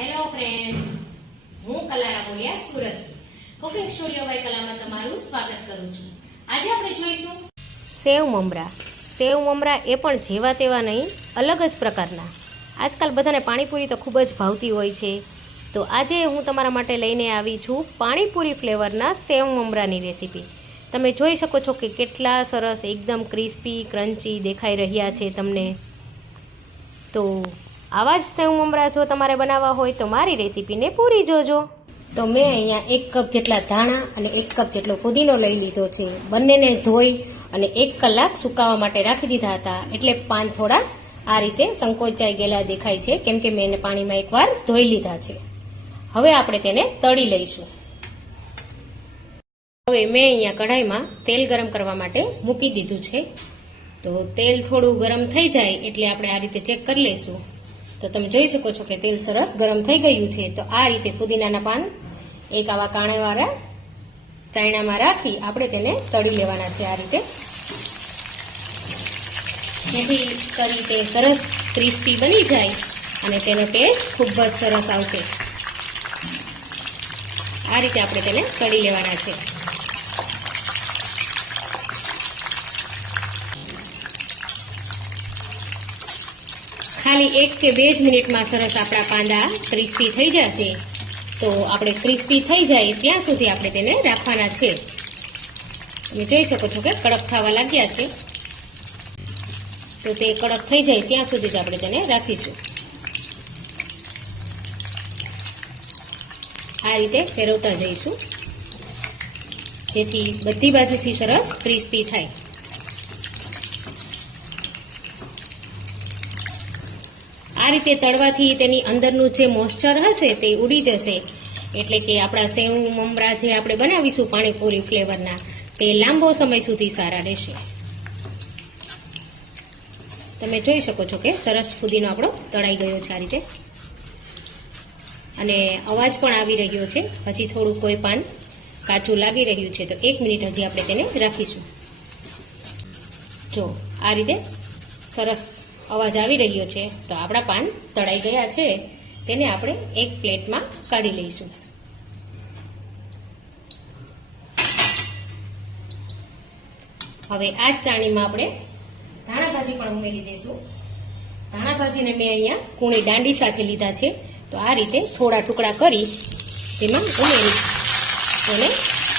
Hello friends, હું કલારા બોલિયા સુરતથી cooking studio by કલામાં તમારું સ્વાગત કરું છું. આજે આપણે જોઈશું સેવ મમરા. સેવ મમરા એ પણ જેવા તેવા નહીં, અલગ જ પ્રકારના. આજકાલ બધાને પાણીપુરી તો ખૂબ જ ભાવતી હોય છે, તો આજે હું તમારા માટે લઈને આવી છું પાણીપુરી ફ્લેવરના સેવ મમરાની રેસીપી. તમે જોઈ શકો છો કે કેટલા સરસ એકદમ ક્રિસ્પી ક્રન્ચી દેખાઈ રહ્યા છે તમને. તો આવા જ સેવ મમરા જો તમારે બનાવવા હોય તો મારી રેસીપીને પૂરી જોજો. તો મેં અહીંયા 1 કપ જેટલા ધાણા અને 1 કપ જેટલો પુદીનો લઈ લીધો છે. બંનેને ધોઈ અને 1 કલાક સુકાવા માટે રાખી દીધા હતા, એટલે પાન થોડા આ રીતે સંકોચાઈ ગયેલા દેખાય છે, કેમ કે મેં એને પાણીમાં એકવાર ધોઈ લીધા છે. હવે આપણે તેને તળી લઈશું. હવે મેં અહીંયા કઢાઈમાં તેલ ગરમ કરવા માટે મૂકી દીધું છે. તો તેલ થોડું ગરમ થઈ જાય એટલે આપણે આ રીતે ચેક કરી લઈશું. તો તમે જોઈ શકો છો કે તેલ સરસ ગરમ થઈ ગયું છે. તો આ રીતે પુદીનાના પાન એક આવા કાણાવાળા ચાયણામાં રાખી આપણે તેને તળી લેવાના છે આ રીતે, જેથી કરી તે સરસ ક્રિસ્પી બની જાય અને તેનો ટેસ્ટ ખૂબ જ સરસ આવશે. આ રીતે આપણે તેને તળી લેવાના છે. ખાલી 1 કે 2 જ મિનિટમાં સરસ આપણા કાંદા ક્રિસ્પી થઈ જશે. તો આપણે ક્રિસ્પી થઈ જાય ત્યાં સુધી આપણે તેને રાખવાના છે. તમે જોઈ શકો છો કે કડક થવા લાગ્યા છે, તો તે કડક થઈ જાય ત્યાં સુધી જ આપણે તેને રાખીશું. આ રીતે ફેરવતા જઈશું, જેથી બધી બાજુથી સરસ ક્રિસ્પી થાય. આ રીતે તળવાથી તેની અંદરનું જે મોઇસ્ચર હશે તે ઉડી જશે, એટલે કે આપણા સેવ મમરા જે આપણે બનાવીશું પાણીપુરી ફ્લેવરના, તે લાંબો સમય સુધી સારા રહેશે. તમે જોઈ શકો છો કે સરસ ફુદીનો આપણો તળાઈ ગયો છે આ રીતે, અને અવાજ પણ આવી રહ્યો છે. હજી થોડું કોઈ પાન કાચું લાગી રહ્યું છે, તો 1 મિનિટ હજી આપણે તેને રાખીશું. જો આ રીતે સરસ અવાજ આવી રહ્યો છે, તો આપણા પાન તળાઈ ગયા છે. તેને આપણે એક પ્લેટમાં કાઢી લઈશું. હવે આ જ ચાણીમાં આપણે ધાણા ભાજી પણ ઉમેરી દઈશું. ધાણા ભાજીને મેં અહીંયા કૂણી દાંડી સાથે લીધા છે, તો આ રીતે થોડા ટુકડા કરી તેમાં ઉમેરી તેને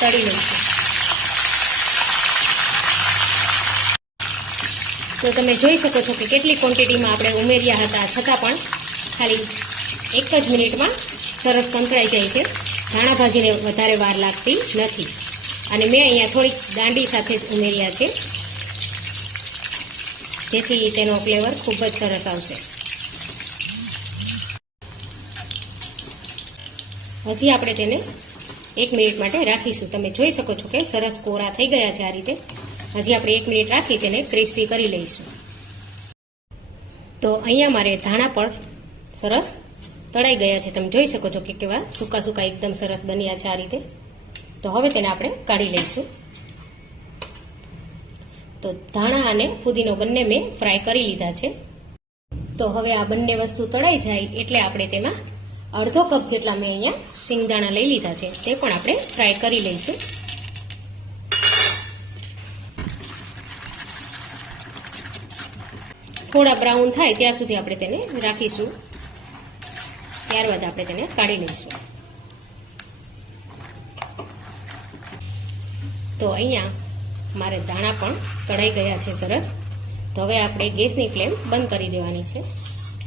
તળી લઈશું. તો તમે જોઈ શકો છો કે કેટલી ક્વોન્ટિટીમાં આપણે ઉમેર્યા હતા, છતાં પણ ખાલી 1 જ મિનિટમાં સરસ સંકળાઈ જાય છે. ધાણા ભાજીને વધારે વાર લાગતી નથી. અને મેં અહીંયા થોડીક દાંડી સાથે જ ઉમેર્યા છે, જેથી તેનો ફ્લેવર ખૂબ જ સરસ આવશે. હજી આપણે તેને 1 મિનિટ માટે રાખીશું. તમે જોઈ શકો છો કે સરસ કોરા થઈ ગયા છે આ રીતે. હજી આપણે 1 મિનિટ રાખી તેને ક્રિસ્પી કરી લઈશું. તો અહીંયા મારે ધાણા પણ સરસ તળાઈ ગયા છે. તમે જોઈ શકો છો કે કેવા સૂકા સૂકા એકદમ સરસ બન્યા છે આ રીતે. તો હવે તેને આપણે કાઢી લઈશું. તો ધાણા અને ફુદીનો બંને મેં ફ્રાય કરી લીધા છે. તો હવે આ બંને વસ્તુ તળાઈ જાય એટલે આપણે તેમાં અડધો કપ જેટલા મેં અહીંયા શિંગદાણા લઈ લીધા છે, તે પણ આપણે ફ્રાય કરી લઈશું. થોડા બ્રાઉન થાય ત્યાં સુધી આપણે તેને રાખીશું. ત્યારબાદ આપણે તેને કાઢી લઈશું. તો અહીંયા મારે દાણા પણ તળાઈ ગયા છે સરસ. તો હવે આપણે ગેસની ફ્લેમ બંધ કરી દેવાની છે,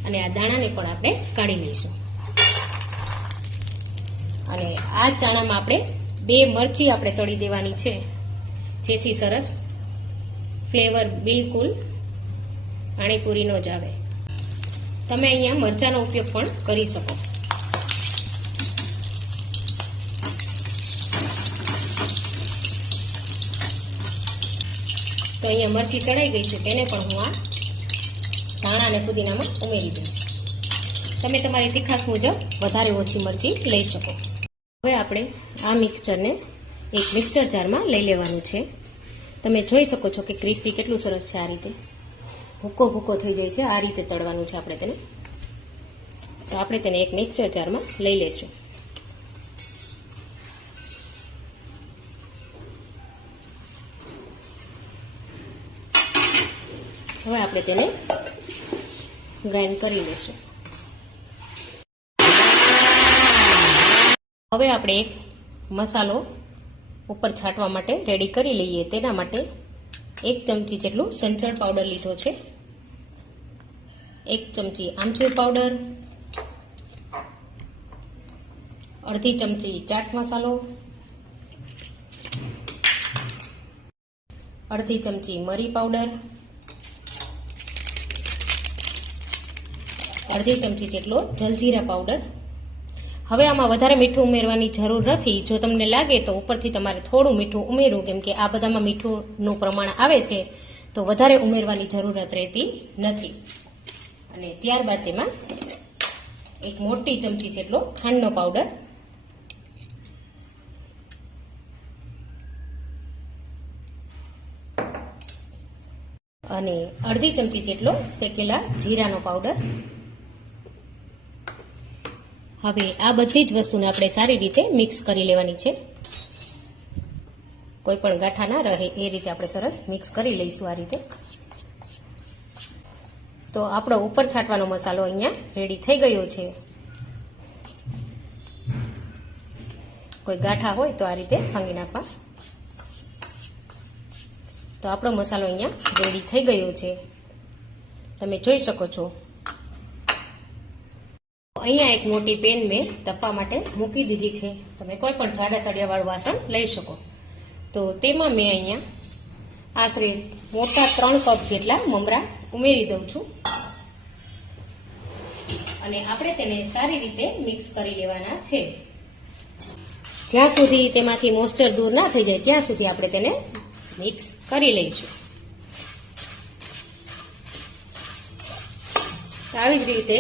અને આ દાણાને પણ આપણે કાઢી લઈશું. અને આ ચાણામાં આપણે 2 મરચી આપણે તળી દેવાની છે, જેથી સરસ ફ્લેવર બિલકુલ પાણીપુરીનો જ આવે. તમે અહીંયા મરચાંનો ઉપયોગ પણ કરી શકો. તો અહીંયા મરચી તળાઈ ગઈ છે, તેને પણ હું આ ધાણા અને પુદીનામાં ઉમેરી દઈશ. તમે તમારી તીખાશ મુજબ વધારે ઓછી મરચી લઈ શકો. હવે આપણે આ મિક્સચરને એક મિક્સર જારમાં લઈ લેવાનું છે. તમે જોઈ શકો છો કે ક્રિસ્પી કેટલું સરસ છે. આ રીતે ભૂકો ભૂકો થઈ જાય છે, આ રીતે તળવાનું છે આપણે તેને. તો આપણે તેને એક મિક્સર જારમાં લઈ લેશું. હવે આપણે તેને ગ્રાઇન્ડ કરી લઈશું. હવે આપણે એક મસાલો ઉપર છાંટવા માટે રેડી કરી લઈએ. તેના માટે 1 ચમચી જેટલું સંચળ પાવડર લીધો છે, 1 ચમચી આમચૂર પાવડર, અડધી ચમચી ચાટ મસાલો, અડધી ચમચી મરી પાવડર, અડધી ચમચી જેટલો જલજીરા પાવડર. હવે આમાં વધારે મીઠું ઉમેરવાની જરૂર નથી. જો તમને લાગે તો ઉપરથી તમારે થોડું મીઠું ઉમેરવું, કેમ કે આ બધામાં મીઠુંનું પ્રમાણ આવે છે તો વધારે ઉમેરવાની જરૂરત રહેતી નથી. અને ત્યારબાદ તેમાં એક મોટી ચમચી જેટલો ખાંડનો પાવડર, અને અડધી ચમચી જેટલો શેકેલા જીરાનો પાવડર. હવે આ બધી જ વસ્તુને આપણે સારી રીતે મિક્સ કરી લેવાની છે. કોઈ પણ ગાંઠા ના રહે એ રીતે આપણે સરસ મિક્સ કરી લઈશું આ રીતે. તો આપણો ઉપર છાંટવાનો મસાલો અહીંયા રેડી થઈ ગયો છે. કોઈ ગાંઠા હોય તો આ રીતે ભાંગી નાખવા. તો આપણો મસાલો અહીંયા રેડી થઈ ગયો છે, તમે જોઈ શકો છો. અહીંયા એક મોટી પેન મેં તપવા માટે મૂકી દીધી છે. તમે કોઈ પણ જાડા તળિયાવાળું વાસણ લઈ શકો. તો તેમાં મેં અહીંયા આશરે મોટા 3 કપ જેટલા મમરા ઉમેરી દઉં છું, અને આપણે તેને સારી રીતે મિક્સ કરી લેવાના છે. જ્યાં સુધી તેમાંથી મોઇસ્ચર દૂર ના થઈ જાય ત્યાં સુધી આપણે તેને મિક્સ કરી લઈશું. આવી જ રીતે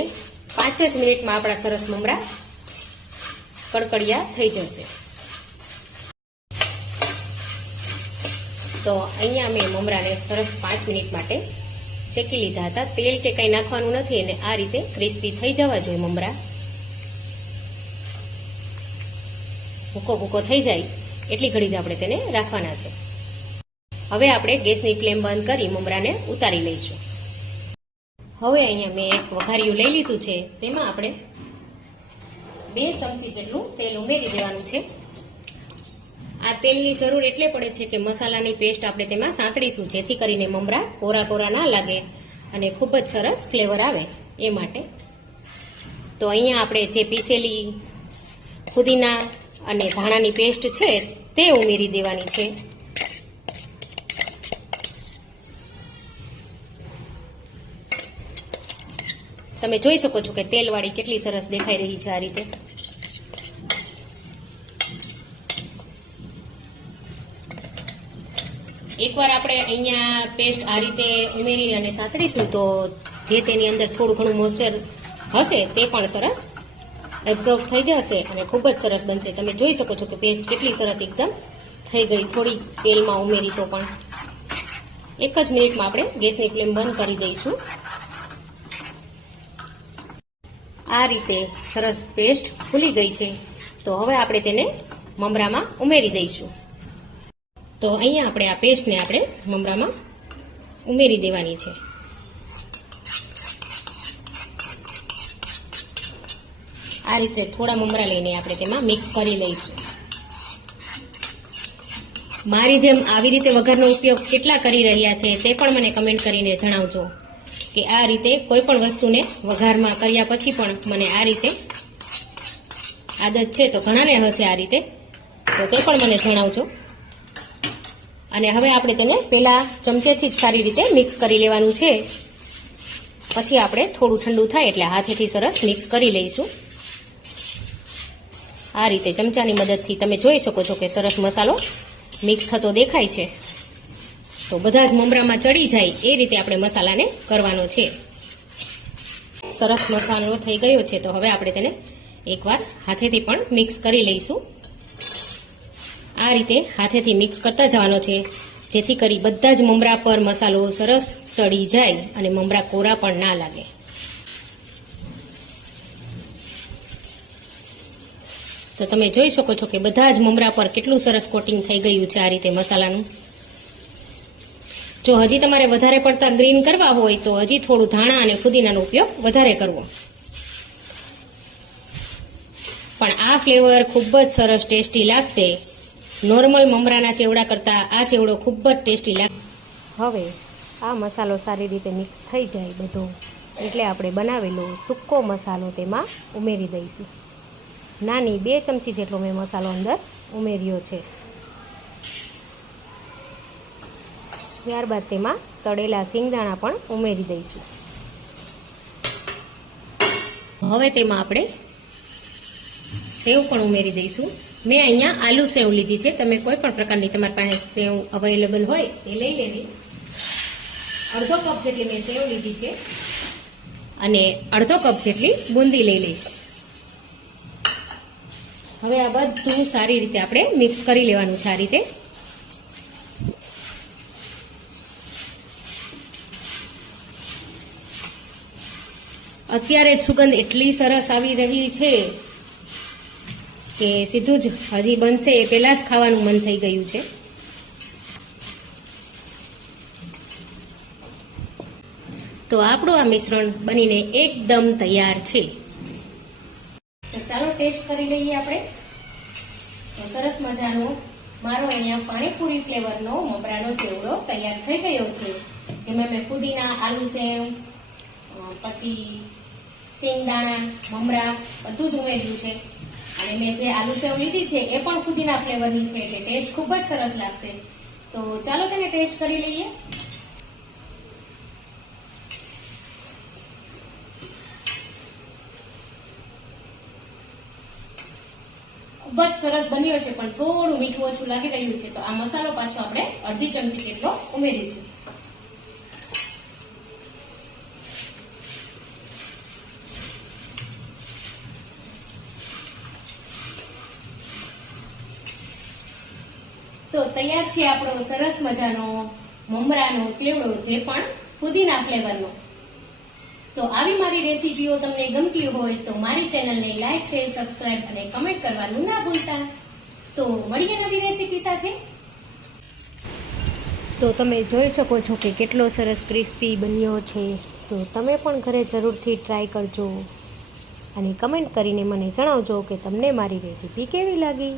5 જ મિનિટમાં આપણા સરસ મમરા કડકડિયા થઈ જશે. તો અહીંયા મેં મમરાને સરસ 5 મિનિટ માટે શેકી લીધા હતા. તેલ કે કંઈ નાખવાનું નથી, અને આ રીતે ક્રિસ્પી થઈ જવા જોઈએ મમરા. ભૂકો ભૂકો થઈ જાય એટલી ઘડી જ આપણે તેને રાખવાના છે. હવે આપણે ગેસની ફ્લેમ બંધ કરી મમરાને ઉતારી લઈશું. હવે અહીંયા મેં એક વઘારિયું લઈ લીધું છે. તેમાં આપણે 2 ચમચી જેટલું તેલ ઉમેરી દેવાનું છે. આ તેલની જરૂર એટલે પડે છે કે મસાલાની પેસ્ટ આપણે તેમાં સાંતળીશું, જેથી કરીને મમરા કોરા કોરા ના લાગે અને ખૂબ જ સરસ ફ્લેવર આવે એ માટે. તો અહીંયા આપણે જે પીસેલી ફુદીના અને ધાણાની પેસ્ટ છે તે ઉમેરી દેવાની છે. તમે જોઈ શકો છો કે તેલવાળી કેટલી સરસ દેખાઈ રહી છે આ રીતે. એકવાર આપણે અહીંયા પેસ્ટ આ રીતે ઉમેરી અને સાંતળીશું તો જે તેની અંદર થોડું ઘણું મોઇસ્ચર હશે તે પણ સરસ એબ્ઝોર્બ થઈ જશે અને ખૂબ જ સરસ બનશે. તમે જોઈ શકો છો કે પેસ્ટ કેટલી સરસ એકદમ થઈ ગઈ. થોડી તેલમાં ઉમેરી તો પણ 1 જ મિનિટમાં આપણે ગેસની ફ્લેમ બંધ કરી દઈશું. આ રીતે સરસ પેસ્ટ ફૂલી ગઈ છે. તો હવે આપણે તેને મમરામાં ઉમેરી દઈશું. તો અહીંયા આપણે આ પેસ્ટને આપણે મમરામાં ઉમેરી દેવાની છે. આ રીતે થોડા મમરા લઈને આપણે તેમાં મિક્સ કરી લઈશું. મારી જેમ આવી રીતે વઘારનો ઉપયોગ કેટલા કરી રહ્યા છે તે પણ મને કમેન્ટ કરીને જણાવજો, કે આ રીતે કોઈ પણ વસ્તુને વઘારમાં કર્યા પછી પણ મને આ રીતે આદત છે. તો ઘણાને હશે આ રીતે, તો તે પણ મને જણાવજો. અને હવે આપણે તેને પહેલા ચમચેથી જ સારી રીતે મિક્સ કરી લેવાનું છે. પછી આપણે થોડું ઠંડુ થાય એટલે હાથેથી સરસ મિક્સ કરી લઈશું. આ રીતે ચમચાની મદદથી તમે જોઈ શકો છો કે સરસ મસાલો મિક્સ થતો દેખાય છે. તો બધા જ મમરામાં ચડી જાય એ રીતે આપણે મસાલાને કરવાનો છે. સરસ મસાલો થઈ ગયો છે. તો હવે આપણે તેને એકવાર હાથેથી પણ મિક્સ કરી લઈશું. આ રીતે હાથેથી મિક્સ કરતા જવાનો છે, જેથી કરી બધા જ મમરા પર મસાલો સરસ ચડી જાય અને મમરા કોરા પણ ના લાગે. તો તમે જોઈ શકો છો કે બધા જ મમરા પર કેટલું સરસ કોટિંગ થઈ ગયું છે આ રીતે મસાલાનું. જો હજી તમારે વધારે પડતા ગ્રીન કરવા હોય તો હજી થોડું ધાણા અને ફુદીનાનો ઉપયોગ વધારે કરવો. પણ આ ફ્લેવર ખૂબ જ સરસ ટેસ્ટી લાગશે. નોર્મલ મમરાના ચેવડા કરતાં આ ચેવડો ખૂબ જ ટેસ્ટી લાગશે. હવે આ મસાલો સારી રીતે મિક્સ થઈ જાય બધો એટલે આપણે બનાવેલો સૂકો મસાલો તેમાં ઉમેરી દઈશું. નાની 2 ચમચી જેટલો મેં મસાલો અંદર ઉમેર્યો છે. ત્યારબાદ તેમાં તળેલા સિંગદાણા પણ ઉમેરી દઈશું. હવે તેમાં આપણે સેવ પણ ઉમેરી દઈશું. મેં અહીંયા આલુ સેવ લીધી છે. તમે કોઈ પણ પ્રકારની તમારી પાસે સેવ અવેલેબલ હોય એ લઈ લેવી. અડધો કપ જેટલી મેં સેવ લીધી છે અને અડધો કપ જેટલી બુંદી લઈ લઈશ. હવે આ બધું સારી રીતે આપણે મિક્સ કરી લેવાનું છે. આ રીતે અત્યારે જ સુગંધ એટલી સરસ આવી રહી છે કે સીધું જ હજી બનશે એ પહેલાં જ ખાવાનું મન થઈ ગયું છે. તો આપણું આ મિશ્રણ બનીને એકદમ તૈયાર છે. તો ચાલો ટેસ્ટ કરી લઈએ આપણે. તો સરસ મજાનો મારો અહીંયા પાણીપુરી ફ્લેવરનો મમરાનો ચેવડો તૈયાર થઈ ગયો છે. જેમાં મેં ફુદીના, આલુ સેવ, પછી સિંગદાણા, મમરા બધું જ ઉમેર્યું છે. અને મેં જે આલુ સેવ લીધી છે એ પણ ફુદીના ફ્લેવરની છે એટલે ટેસ્ટ ખૂબ જ સરસ લાગશે. તો ચાલો તેને ટેસ્ટ કરી લઈએ. ખૂબ જ સરસ બન્યો છે પણ થોડું મીઠું ઓછું લાગી રહ્યું છે. તો આ મસાલો પાછો આપણે અડધી ચમચી જેટલો ઉમેરીશું. તો તૈયાર છે આપણો સરસ મજાનો મમરાનો ચેવડો, જે પણ ફુદીના ફ્લેવરનો. તો આવી મારી રેસીપીઓ તમને ગમતી હોય તો મારી ચેનલને લાઈક, શેર, સબસ્ક્રાઇબ અને કમેન્ટ કરવાનું ના ભૂલતા. તો મળીએ નવી રેસીપી સાથે. તો તમે જોઈ શકો છો કે કેટલો સરસ ક્રિસ્પી બન્યો છે. તો તમે પણ ઘરે જરૂરથી ટ્રાય કરજો અને કમેન્ટ કરીને મને જણાવજો કે તમને મારી રેસીપી કેવી લાગી.